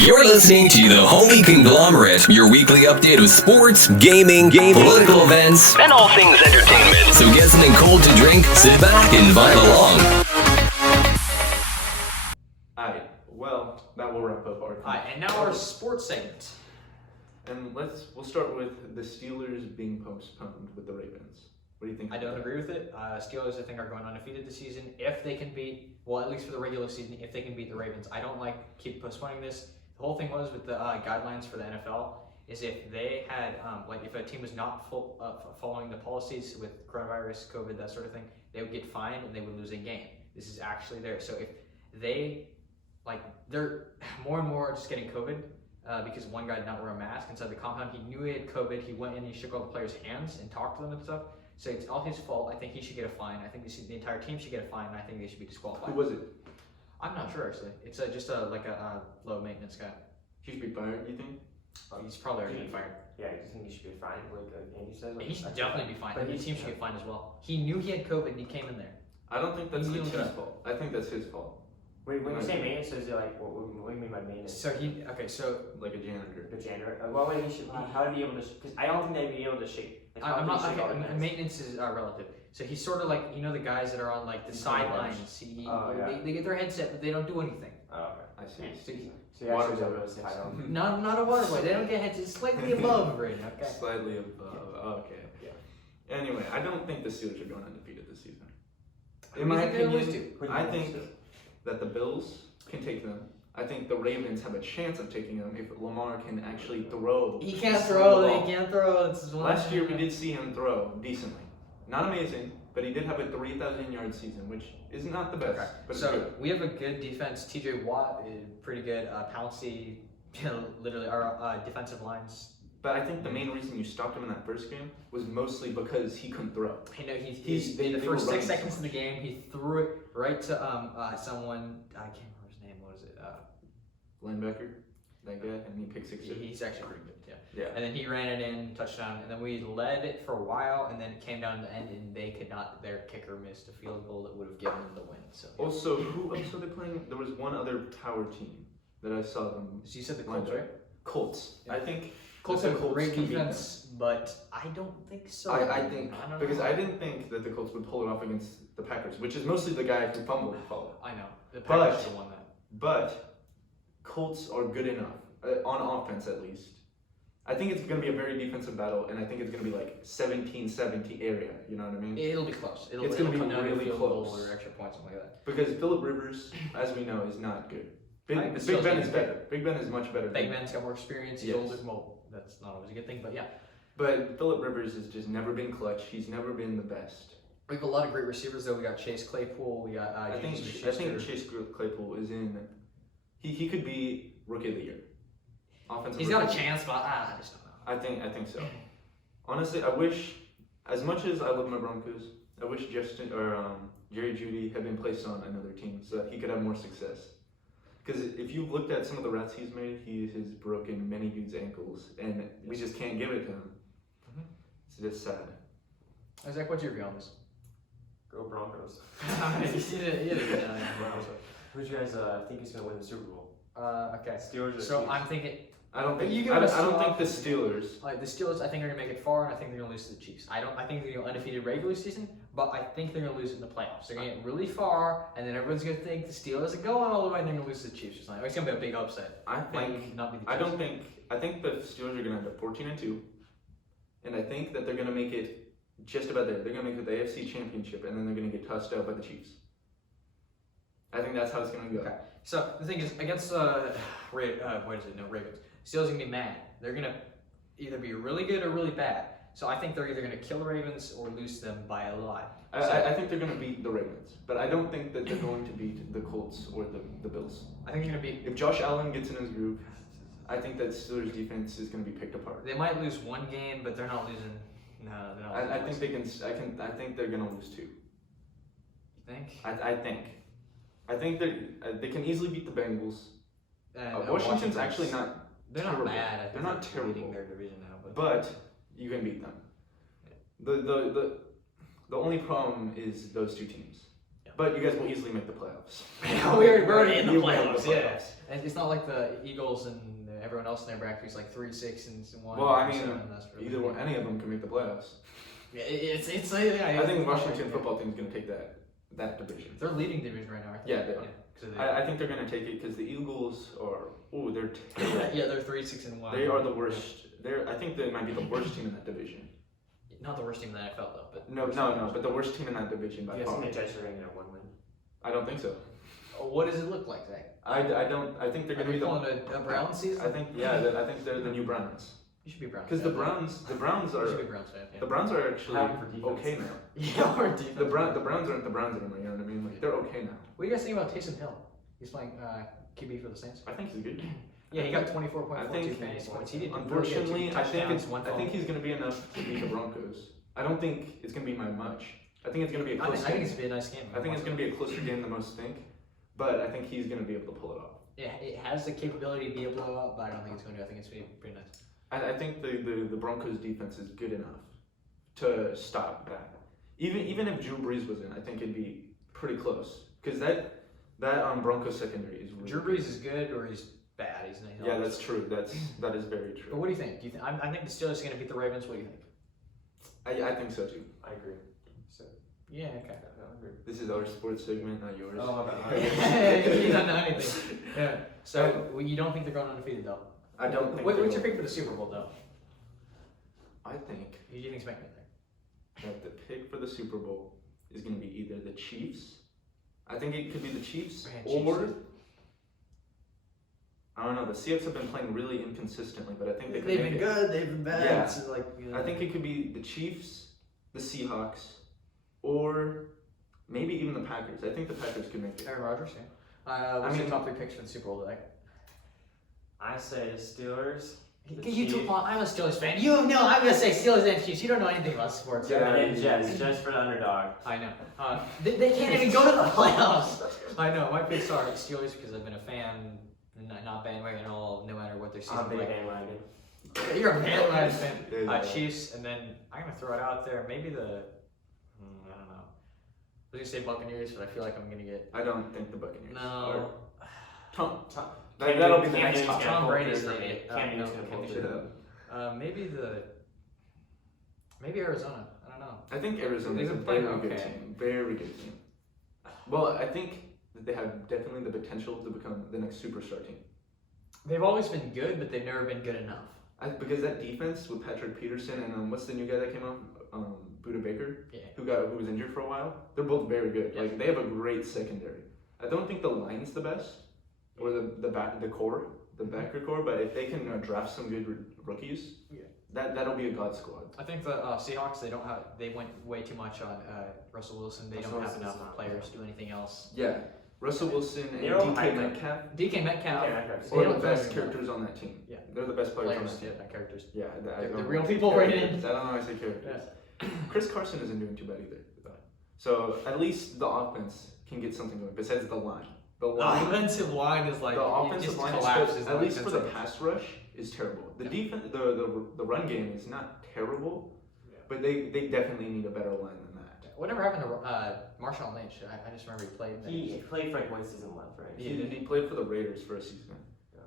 You're listening to the Homie Conglomerate, your weekly update of sports, gaming, political events, and all things entertainment. So get something cold to drink, sit back, and vibe along. Alright, well, that will wrap up our Alright, and now our sports segment. And we'll start with the Steelers being postponed with the Ravens. What do you think? I don't agree with it. Steelers, I think, are going undefeated this season. If they can beat, well, at least for the regular season, if they can beat the Ravens. I don't keep postponing this. The whole thing was with the guidelines for the NFL is if they had, if a team was not following the policies with coronavirus, COVID, that sort of thing, they would get fined and they would lose a game. This is actually there. So if they, they're more and more just getting COVID because one guy did not wear a mask inside the compound. He knew he had COVID. He went in and he shook all the players' hands and talked to them and stuff. So it's all his fault. I think he should get a fine. I think the entire team should get a fine, and I think they should be disqualified. Who was it? I'm not sure actually. It's just a low maintenance guy. He should be fired, you think? He's probably already been fired. Yeah, I just think he should be fined, like Andy says. He should definitely be fined. But The team should get fined as well. He knew he had COVID and he came in there. I don't think that's He's the doing team's that. fault. I think that's his fault. Wait, when you say maintenance, is it like, what do you mean by maintenance? So Like a janitor. The janitor? Well, wait, he should, how did he able to, because I don't think they'd be able to shake. Like, I'm how not. could he shake all the Okay, guys? maintenance is relative. So he's sort of like the guys that are on the sidelines. They get their headset, but they don't do anything. Oh, okay. I see. So you actually don't really say I don't. Not a water boy. They don't get headsets. Slightly above grade. Okay. Slightly above. Okay. Yeah. Anyway, I don't think the Steelers are going undefeated this season. Who In do you my think they'll lose opinion, to? I think that the Bills can take them. I think the Ravens have a chance of taking them if Lamar can actually throw. He can't the throw. ball. He can't throw. Last year we did see him throw decently. Not amazing, but he did have a 3,000-yard season, which is not the best. Okay. But it's So good. we have a good defense. TJ Watt is pretty good. Pouncey, literally our defensive lines. But I think the main reason you stopped him in that first game was mostly because he couldn't throw. I know in They the were first 6 running seconds so of the game, he threw it right to someone. I can't remember his name. What is it? Linebacker, that guy, and he picked 6. He's actually pretty good. Yeah. Yeah. And then he ran it in, touchdown, and then we led it for a while, and then it came down to the end, and they could not. Their kicker missed a field goal that would have given them the win. So. Also, who else are they playing? There was one other power team that I saw them. So you said the Colts, right? Colts. Yeah. I think Colts that have the Colts great can beat defense, but I don't think so. I think I don't because know. I didn't think that the Colts would pull it off against the Packers, which is mostly the guy who fumbled the ball. I know. The But- Packers should have won that. But Colts are good enough on offense, at least. I think it's going to be a very defensive battle, and I think it's going to be like 17-17 area. You know what I mean? It'll be close. It's gonna be come down to a really field goal close. or extra points, something like that. Because Phillip Rivers, as we know, is not good. I think the Big Steelers Ben are is good. better. Big Ben is much better. Big Ben's got more experience. He's Yes. older. Well, that's not always a good thing, but yeah. But Phillip Rivers has just never been clutch. He's never been the best. We have a lot of great receivers, though. We got Chase Claypool. We got I think James Chase Claypool is in. He could be rookie of the year. Offensive. He's got a rookie. chance, but I just don't know. I think so. Honestly, I wish, as much as I love my Broncos, I wish Jerry Jeudy had been placed on another team so that he could have more success. Because if you looked at some of the routes he's made, he has broken many dudes' ankles, and we just can't give it to him. Mhm. It's just sad. Isaac, what's your view on this? Go Broncos. Yeah. Who do you guys think is going to win the Super Bowl? Okay. Steelers or So Chiefs? I'm thinking, I don't think. You give I us don't think the off. Steelers. the Steelers. I think are gonna make it far, and I think they're gonna lose to the Chiefs. I think they're gonna go undefeated regular season, but I think they're gonna lose it in the playoffs. They're gonna get really far, and then everyone's gonna think the Steelers are going all the way, and they're gonna lose to the Chiefs or something. It's gonna be a big upset. I think. Might not be the Chiefs. I don't think. I think the Steelers are gonna end up 14-2, and I think that they're gonna make it just about there. They're gonna make it the AFC Championship, and then they're gonna get tossed out by the Chiefs. I think that's how it's gonna go. Okay. So the thing is, against Ravens, Steelers gonna be mad. They're gonna either be really good or really bad. So I think they're either gonna kill the Ravens or lose them by a lot. I think they're going to beat the Ravens, but I don't think that they're going to beat the Colts or the Bills. I think they're gonna beat. If Josh Allen gets in his groove, I think that Steelers defense is going to be picked apart. They might lose one game, but they're not losing. No, they're not. I losing think twice. they can. I think they're going to lose 2. You think? I think they can easily beat the Bengals. And, Washington's actually not. They're not terrible. bad. I think They're not leading terrible. their division now, But you can beat them. The only problem is those 2 teams. But you guys will easily make the playoffs. We're already in the You will make playoffs, yeah. And it's not like the Eagles and everyone else in their bracket is like 3-6-1. Well, I mean, 7, that's really either one, any of them can make the playoffs. Yeah, it's I think Washington football team is going to take that division. They're leading division right now, aren't they? Yeah, they are. 'Cause I think they're going to take it because the Eagles are. Oh, they're terrible. yeah, they're 3-6-1. They are the worst. I think they might be the worst team in that division. Not the worst team in the NFL though, but No, but the worst team in that division by You guys far. think the Jets are going to get 1 win? I don't think so. what does it look like, Zach? I don't. I think they're Are going to be you the. calling it a Browns season? I think I think they're the new Browns. You should be Browns. Because fan. the Browns You are should be Browns fan. Yeah. the Browns are actually How for defense? okay now. Yeah, we're defense. The Browns aren't the Browns anymore. You know what I mean? Like they're okay now. What do you guys think about Taysom Hill? He's playing QB for the Saints. I think he's good. Yeah, he got I 24.42 think- fantasy points. He did Unfortunately, really I think touchdowns, one I think he's going to be enough to beat the Broncos. I don't think it's going to be by much. I think it's going to be a I close think game. it's gonna be a nice game. I think it's going to be a closer game than most think, but I think he's going to be able to pull it off. Yeah, it has the capability to be a blowout, but I don't think it's going to. I think it's going to be pretty nice. I think the Broncos defense is good enough to stop that. Even if Drew Brees was in, I think it'd be pretty close because that Broncos secondary is really Drew Brees is good or he's bad. He's not. Yeah, that's true. That is very true. But what do you think? Do you think? I think the Steelers are going to beat the Ravens. What do you think? I think so too. I agree. So, Yeah. Okay. I agree. This is our sports segment, not yours. Oh, my bad. You don't know anything. Yeah. So you don't think they're going undefeated though? I don't think. What's they your will. pick for the Super Bowl though? I think Who do you think's making it there? that the pick for the Super Bowl is going to be either the Chiefs. I think it could be the Chiefs Yeah, or Chiefs. I don't know. The Seahawks have been playing really inconsistently, but I think they could They've make been it. good. They've been bad. Yeah. It's like, you know, I think it could be the Chiefs, the Seahawks, or maybe even the Packers. I think the Packers could make it. Aaron Rodgers. Yeah. What's your mean- top 3 picks for the Super Bowl today? I say the Steelers. The You Chiefs. took I'm a Steelers fan. You know I'm gonna say Steelers and Chiefs. You don't know anything about sports. Yeah. And then Jets, just for the underdog. I know. They can't even go to the playoffs. I know. My picks are Steelers because I've been a fan, not bandwagon at all, no matter what their season I'm a big like. bandwagon. You're a bandwagon fan. Yeah. Chiefs, and then I'm gonna throw it out there. Maybe the I don't know. I was gonna say Buccaneers, but I feel like I'm gonna get I don't think the Buccaneers. no. Tom. Cam That'll be the Cam next Newton's top. gonna Tom pull Brady's through the for me. Cam no, Newton's gonna Cam pull Newton. through. Maybe Arizona. I don't know. I think Arizona is a They've very been good okay. team. Very good team. Well, I think that they have definitely the potential to become the next superstar team. They've always been good, but they've never been good enough. Because that defense with Patrick Peterson and what's the new guy that came out, Buda Baker, Yeah. who was injured for a while. They're both very good. Yeah. Like they have a great secondary. I don't think the line's the best or the backer core, but if they can draft some good rookies, Yeah. that'll be a god squad. I think the Seahawks they went way too much on Russell Wilson. They Russell don't have Wilson's enough not players to do anything else. Yeah, Russell Wilson and They're all DK hyped up. Metcalf DK Metcalf. Yeah, Metcalf. they are don't the throw best anything characters on that team. Yeah. They're the best players on Players, that team. yeah, not characters. Yeah, They're don't real like to say people characters. rated. I don't know why I say characters. Chris Carson isn't doing too bad either. So at least the offense can get something going besides the line. The The line, offensive line is like the it offensive just line is collapses. good, the at least for the defensive- pass rush is terrible. The Yeah. defense, the run game is not terrible, but they definitely need a better line than that. Whatever happened to Marshawn Lynch? I just remember he played. and then He played for like 1 season left, right? He played for the Raiders for a season.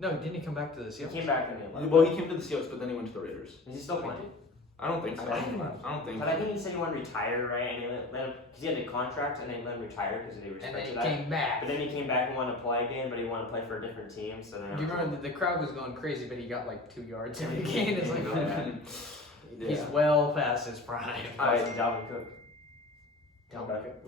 No, didn't he come back to the He Seahawks? came back in the 11th. Well, he came to the Seahawks, but then he went to the Raiders. Is he still playing? I don't think so. I don't know. I don't think But so. I think he said he wanted to retire, right? And he let him, because he had a contract, and they let him retire because they And then respected he that. came back. But then he came back and wanted to play again, but he wanted to play for a different team. So then Do you remember the crowd was going crazy, but he got like 2 yards every game. It's like, oh, man. He's Yeah. well past his prime. Dalvin Cook.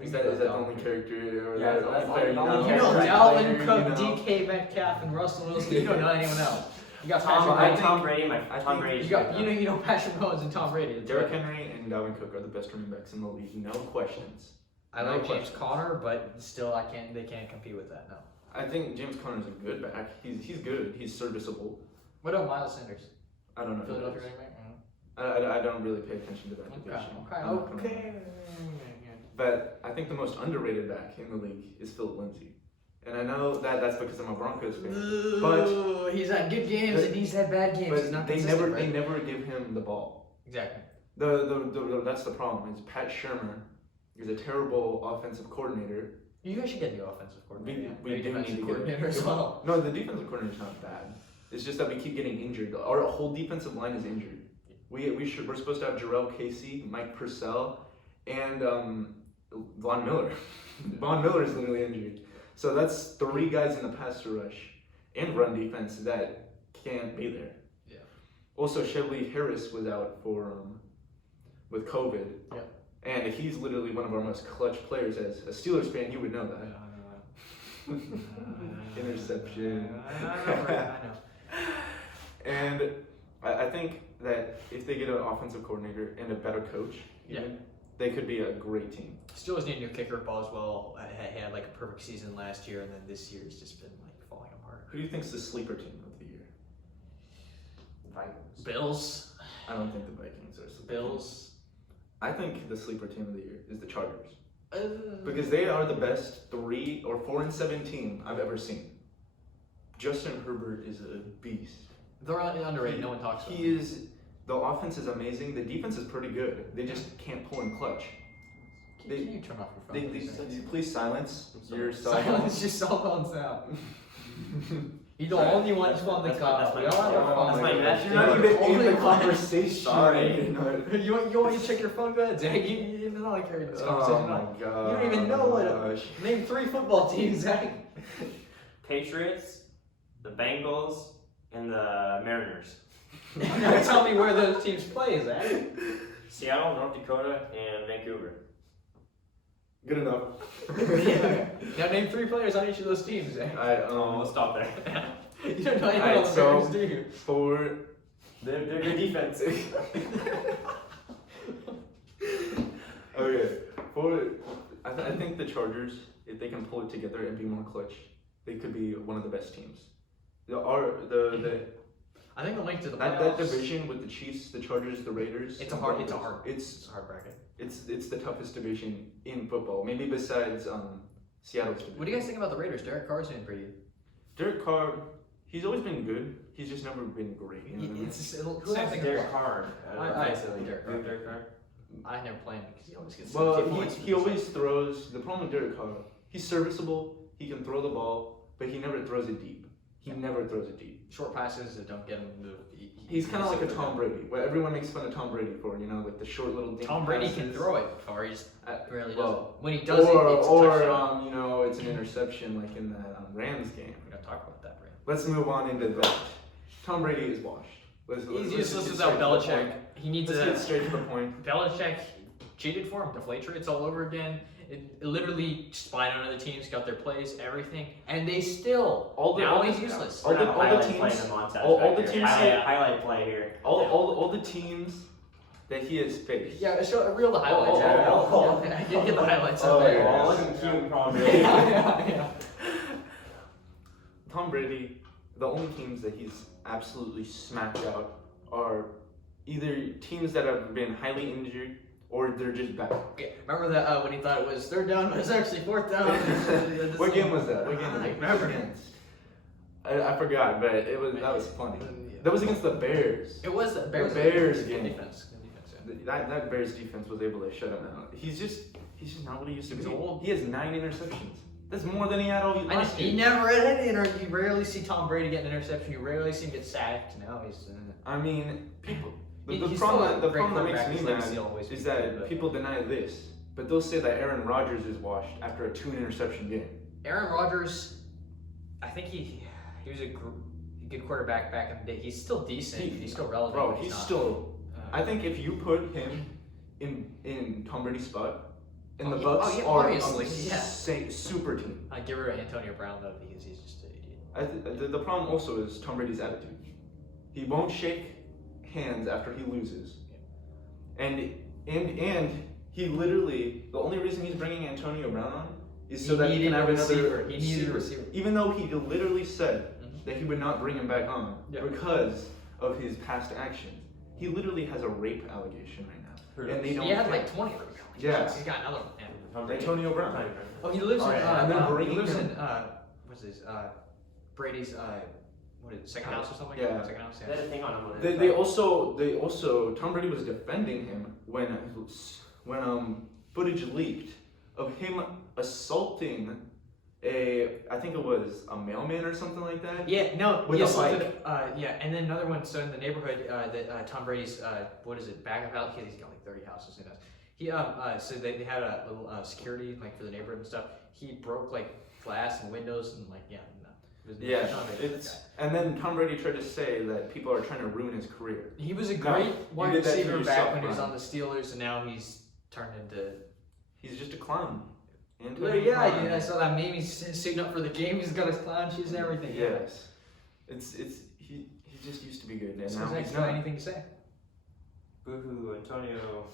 Is that the only character or Yeah, the that's only player all- you all know? You know Right Dalvin player, Cook, you know? DK Metcalf, and Russell Wilson. You don't know anyone else. You got Tom, Patrick. think- Tom Brady, I Tom think Brady. You know Patrick Mahomes and Tom Brady. It's Derrick like- Henry and Dalvin Cook are the best running backs in the league, no questions. I No like James question. Conner, but still, they can't compete with that. No. I think James Conner's a good back. He's good. He's serviceable. What about Miles Sanders? I don't know. who Philadelphia that is. running back? I don't really pay attention to that Okay, division. okay, I'm not gonna lie. okay. But I think the most underrated back in the league is Philip Lindsay. And I know that that's because I'm a Broncos fan. But He's had good games and he's had bad games. He's not But they consistent, never right? they never give him the ball. Exactly. That's the problem. Is Pat Shermer is a terrible offensive coordinator. You guys should get the offensive coordinator. We Maybe do need defensive to coordinator get as well. No, the defensive coordinator's not bad. It's just that we keep getting injured. Our whole defensive line is injured. We're supposed to have Jarrell Casey, Mike Purcell, and Von Miller. Von Miller is literally injured. So that's 3 guys in the pass rush and run defense that can't be there. Yeah. Also, Shelby Harris was out for with COVID. Yeah. And he's literally one of our most clutch players. As a Steelers fan, you would know that. Interception. I know. And I think that if they get an offensive coordinator and a better coach, they could be a great team. Steelers need a new kicker. Boswell had like a perfect season last year, and then this year has just been like falling apart. Who do you think's the sleeper team of the year? Vikings. Bills. I don't think the Vikings are a sleeper Bills. team. I think the sleeper team of the year is the Chargers. Uh, Because they are the best 3 or 4-7 team I've ever seen. Justin Herbert is a beast. They're underrated. No one talks about He is. The offense is amazing. The defense is pretty good. They just can't pull in clutch. them. Can you turn off your phone? Please silence your cell Silence phone. your cell phones now. You're the only one who's on the call. We all have our Oh phones. my my gosh, bad. you're not even in Only the one. conversation. Sorry. You want to check your phone? Go ahead, Zach. You know I carry this conversation Oh my on. god. You don't even know what. Name 3 football teams, Zach. Patriots, the Bengals, and the Mariners. Now tell me where those teams play, Zach. Seattle, North Dakota, and Vancouver. Good enough. Now name 3 players on each of those teams, Zach. We'll stop there. You don't know anything Alright, about the so- Mariners, do you? For They're good defense. okay, I think the Chargers, if they can pull it together and be more clutch, they could be one of the best teams. I think the link to the That playoffs. division with the Chiefs, the Chargers, the Raiders. It's a and hard Broncos, It's a hard bracket. It's the toughest division in football, maybe besides Seattle's division. What do you guys think about the Raiders? Derek Carr's doing pretty good. Derek Carr, he's always been good. He's just never been great. You know what I mean? It's just, Who same has thing. Derek Carr? I say Derek Carr. Derek Carr. I never play him because he always gets Well, 17 points. he always throws. The problem with Derek Carr, he's serviceable. He can throw the ball, but he never throws it deep. He never throws it deep. Short passes that don't get him the. He's kind of like a Tom Brady. What everyone makes fun of Tom Brady for, like the short little dink Tom Brady passes. can throw it far. He just rarely does it. When he does it, it's a touchdown. It's an interception like in that Rams game. We don't talk about that, Brady. Let's move on into that. Tom Brady is washed. He's just useless get without straight to the Belichick. point. He needs Let's to. get straight to the point. Belichick cheated for him. Deflate rates all over again. It literally spied on other teams, got their plays, everything, and they still. Now he's useless. all the Highlight teams- play in the montage all back the here. teams Highlight play here. All the teams that he has faced. Yeah, reel the highlights. Get the highlights up Oh, there. yeah. Well, looking cute, probably. yeah. Tom Brady, the only teams that he's absolutely smacked out are either teams that have been highly injured or they're just bad. Okay, remember that when he thought it was 3rd down, but it's actually 4th down. What game was that? What game was I it? remember. Against? I forgot, but that was funny. That was against the Bears. It was the Bears. Bears Good game. defense. Good defense. That Bears defense was able to shut him out. He's just not what he used to He's be. old. He has 9 interceptions. That's more than he had all last year. He never had any interception. You rarely see Tom Brady get an interception. You rarely see him get sacked. Now he's. I mean, people. The He's problem still a great that makes quarterback. me His mad legacy will always be is good, that but- people deny this, but they'll say that Aaron Rodgers is washed after a 2 interception game. Aaron Rodgers, I think he was a good quarterback back in the day. He's still decent. He's still relevant. Bro, but he's not. still. I think if you put him in Tom Brady's spot, and the Oh, yeah, Bucks oh, yeah, are obviously, yeah. super team. I give her to Antonio Brown though because he's just an idiot. The problem also is Tom Brady's attitude. He won't shake hands after he loses, and he literally, the only reason he's bringing Antonio Brown on is so that he can have another He needed a receiver. Even though he literally said that he would not bring him back on Yeah. because of his past actions. He literally has a rape allegation right now, and they don't. He had care. like 20. Yeah. He's got another one. Yeah. Antonio Brown. Oh, he lives Oh, in. yeah. And then he bringing lives him- in. What's his? Brady's. What is it? Second house or something? Yeah. Second house. They had a thing on him. They also Tom Brady was defending him when footage leaked of him assaulting I think it was a mailman or something like that. Yeah, no, With he a assaulted, and then another one. So in the neighborhood that Tom Brady's what is it, backup house? He's got like 30 houses. Who knows? He so they had a little security like for the neighborhood and stuff. He broke like glass and windows and like no. Yeah, and then Tom Brady tried to say that people are trying to ruin his career. He was a great wide did that to receiver back yourself, when he was Brian. on the Steelers, and now he's turned into. He's just a clown. Yeah, I saw that meme. He's suiting up for the game. He's got his clown shoes and everything. Yes, he just used to be good, and So now does he's that not. anything to say? Boo-hoo, Antonio.